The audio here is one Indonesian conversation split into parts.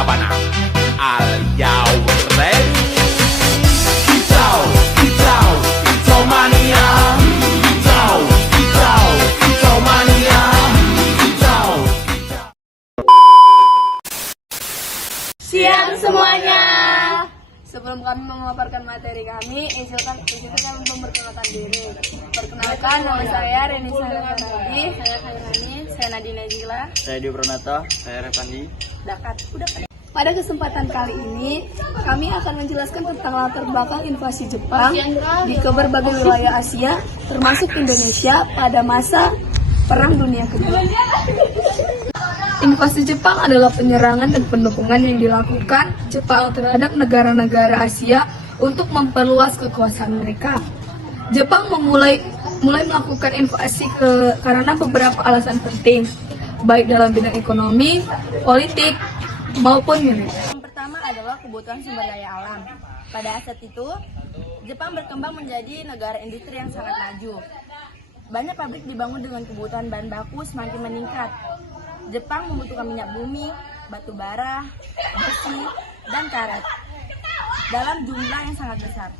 Sabana. Are you ready? Kicau, kicau, kicau mania. Kicau, kicau, kicau mania. Kicau, kicau. Siang semuanya. Sebelum kami memaparkan materi kami, izinkan kami memperkenalkan diri. Perkenalkan, nama saya Reni Saragi, saya Khairani, saya Nadine Jila, Saya Dio Pranata, saya Repandi. Pada kesempatan kali ini, kami akan menjelaskan tentang latar belakang invasi Jepang di ke berbagai wilayah Asia, termasuk Indonesia pada masa Perang Dunia Kedua. Invasi Jepang adalah penyerangan dan pendukungan yang dilakukan Jepang terhadap negara-negara Asia untuk memperluas kekuasaan mereka. Jepang mulai melakukan invasi karena beberapa alasan penting, baik dalam bidang ekonomi, politik, maupun militer. Yang pertama adalah kebutuhan sumber daya alam. Pada saat itu, Jepang berkembang menjadi negara industri yang sangat maju. Banyak pabrik dibangun dengan kebutuhan bahan baku semakin meningkat. Jepang membutuhkan minyak bumi, batu bara, besi, dan karet dalam jumlah yang sangat besar.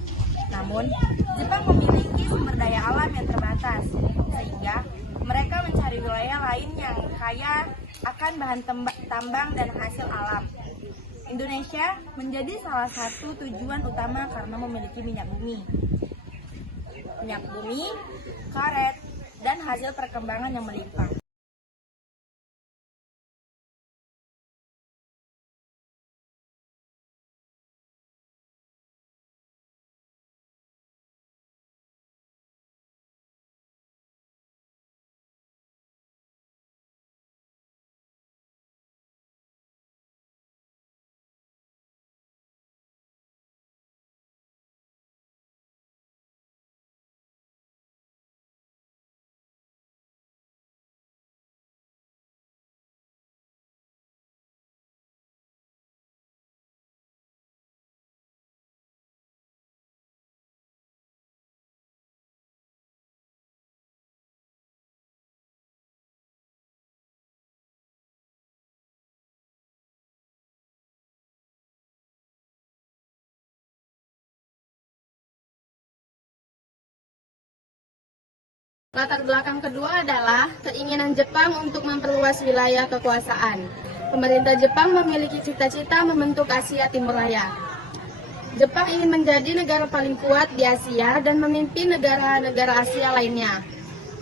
Namun, Jepang memiliki sumber daya alam yang terbatas, sehingga mereka mencari wilayah lain yang kaya akan bahan tambang dan hasil alam. Indonesia menjadi salah satu tujuan utama karena memiliki minyak bumi, karet, dan hasil perkembangan yang melimpah. Latar belakang kedua adalah keinginan Jepang untuk memperluas wilayah kekuasaan. Pemerintah Jepang memiliki cita-cita membentuk Asia Timur Raya. Jepang ingin menjadi negara paling kuat di Asia dan memimpin negara-negara Asia lainnya.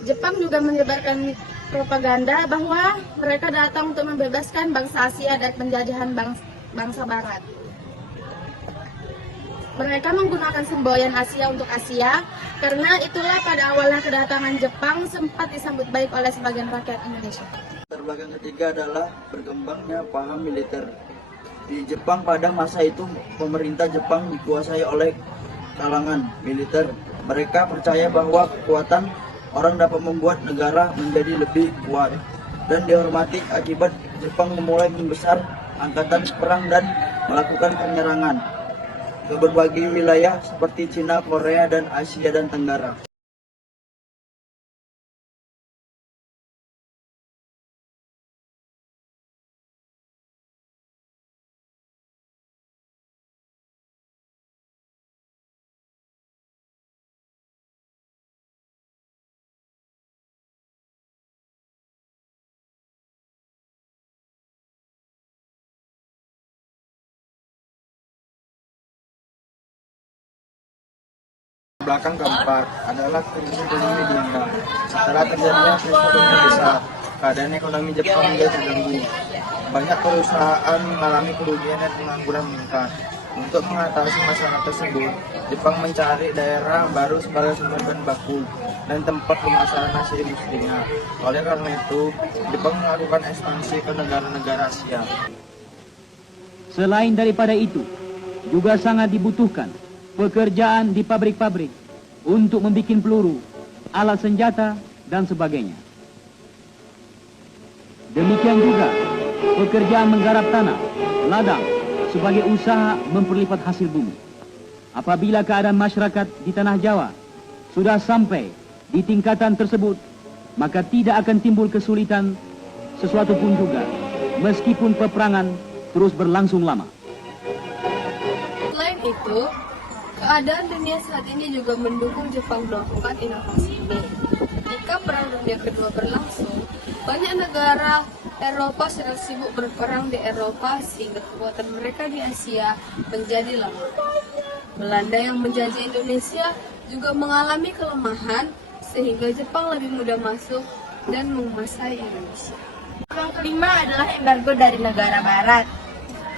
Jepang juga menyebarkan propaganda bahwa mereka datang untuk membebaskan bangsa Asia dari penjajahan bangsa Barat. Mereka menggunakan semboyan Asia untuk Asia, karena itulah pada awalnya kedatangan Jepang sempat disambut baik oleh sebagian rakyat Indonesia. Latar belakang ketiga adalah berkembangnya paham militer. Di Jepang pada masa itu, pemerintah Jepang dikuasai oleh kalangan militer. Mereka percaya bahwa kekuatan orang dapat membuat negara menjadi lebih kuat dan dihormati. Akibat Jepang memulai membesar angkatan perang dan melakukan penyerangan ke berbagai wilayah seperti Cina, Korea, dan Asia dan Tenggara. Belakang keempat adalah krisis ekonomi dunia. Setelah terjadinya krisis ekonomi besar, keadaan ekonomi Jepang menjadi terganggu. Banyak perusahaan mengalami kerugian dan pengangguran meningkat. Untuk mengatasi masalah tersebut, Jepang mencari daerah baru sebagai sumber bahan baku dan tempat pemasaran hasil industrinya. Oleh karena itu, Jepang melakukan ekspansi ke negara-negara Asia. Selain daripada itu, juga sangat dibutuhkan pekerjaan di pabrik-pabrik untuk membuat peluru, alat senjata, dan sebagainya. Demikian juga pekerjaan menggarap tanah, ladang, sebagai usaha memperlipat hasil bumi. Apabila keadaan masyarakat di tanah Jawa sudah sampai di tingkatan tersebut, maka tidak akan timbul kesulitan sesuatu pun juga, meskipun peperangan terus berlangsung lama. Selain itu, keadaan dunia saat ini juga mendukung Jepang melakukan inovasi ini. Ketika Perang Dunia Kedua berlangsung, banyak negara Eropa sedang sibuk berperang di Eropa sehingga kekuatan mereka di Asia menjadi lemah. Belanda yang menjajah Indonesia juga mengalami kelemahan sehingga Jepang lebih mudah masuk dan menguasai Indonesia. Yang kelima adalah embargo dari negara barat.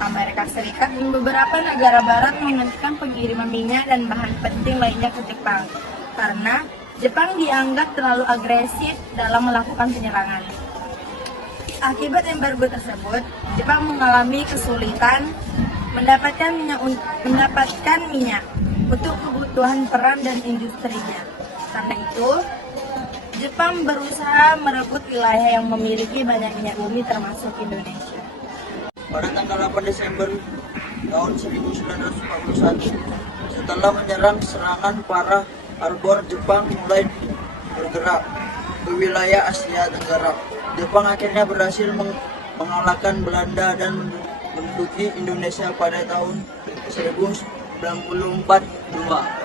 Amerika Serikat dan beberapa negara barat menghentikan pengiriman minyak dan bahan penting lainnya ke Jepang karena Jepang dianggap terlalu agresif dalam melakukan penyerangan. Akibat embargo tersebut, Jepang mengalami kesulitan mendapatkan minyak untuk kebutuhan perang dan industrinya. Karena itu, Jepang berusaha merebut wilayah yang memiliki banyak minyak bumi termasuk Indonesia. Pada tanggal 8 Desember tahun 1941, setelah menyerang serangan para arbor, Jepang mulai bergerak ke wilayah Asia Tenggara. Jepang akhirnya berhasil mengalahkan Belanda dan menduduki Indonesia pada tahun 1994.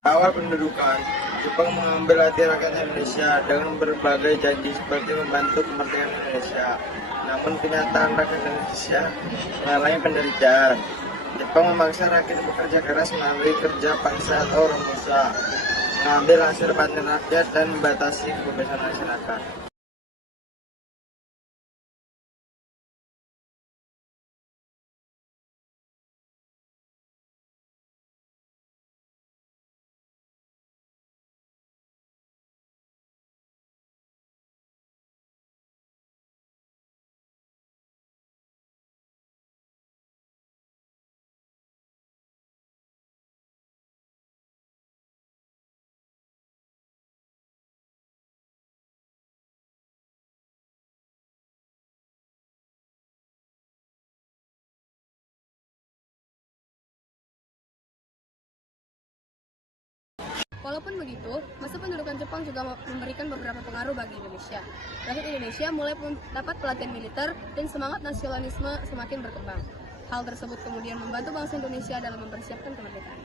Awal pendudukan, Jepang mengambil hati rakyat Indonesia dengan berbagai janji seperti membantu kemerdekaan Indonesia. Namun kenyataan rakyat Indonesia mengalami penderitaan. Jepang memaksa rakyat bekerja keras melalui kerja paksa atau romusa, mengambil hasil panen rakyat dan membatasi kebebasan masyarakat. Walaupun begitu, masa pendudukan Jepang juga memberikan beberapa pengaruh bagi Indonesia. Rakyat Indonesia mulai mendapat pelatihan militer dan semangat nasionalisme semakin berkembang. Hal tersebut kemudian membantu bangsa Indonesia dalam mempersiapkan kemerdekaan.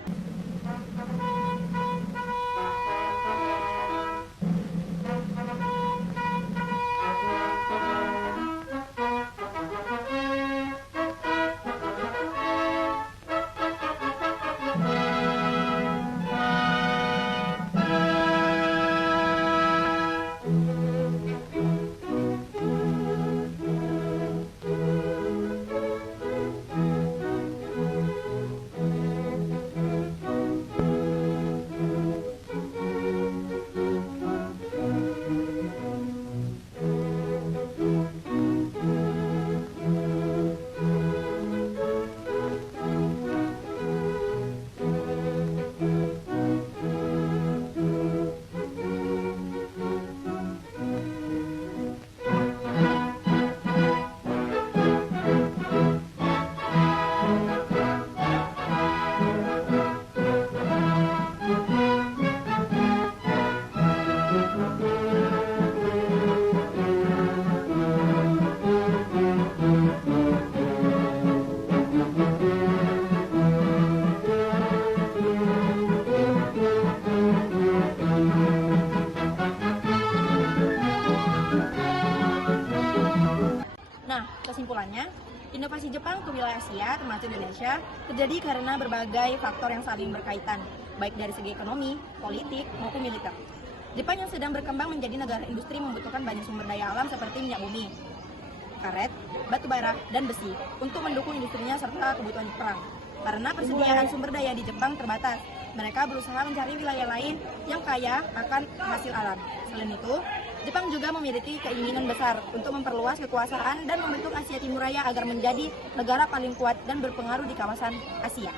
Kesimpulannya, inovasi Jepang ke wilayah Asia, termasuk Indonesia, terjadi karena berbagai faktor yang saling berkaitan, baik dari segi ekonomi, politik, maupun militer. Jepang yang sedang berkembang menjadi negara industri membutuhkan banyak sumber daya alam seperti minyak bumi, karet, batu bara, dan besi untuk mendukung industrinya serta kebutuhan perang. Karena persediaan sumber daya di Jepang terbatas, mereka berusaha mencari wilayah lain yang kaya akan hasil alam. Selain itu, Jepang juga memiliki keinginan besar untuk memperluas kekuasaan dan membentuk Asia Timur Raya agar menjadi negara paling kuat dan berpengaruh di kawasan Asia.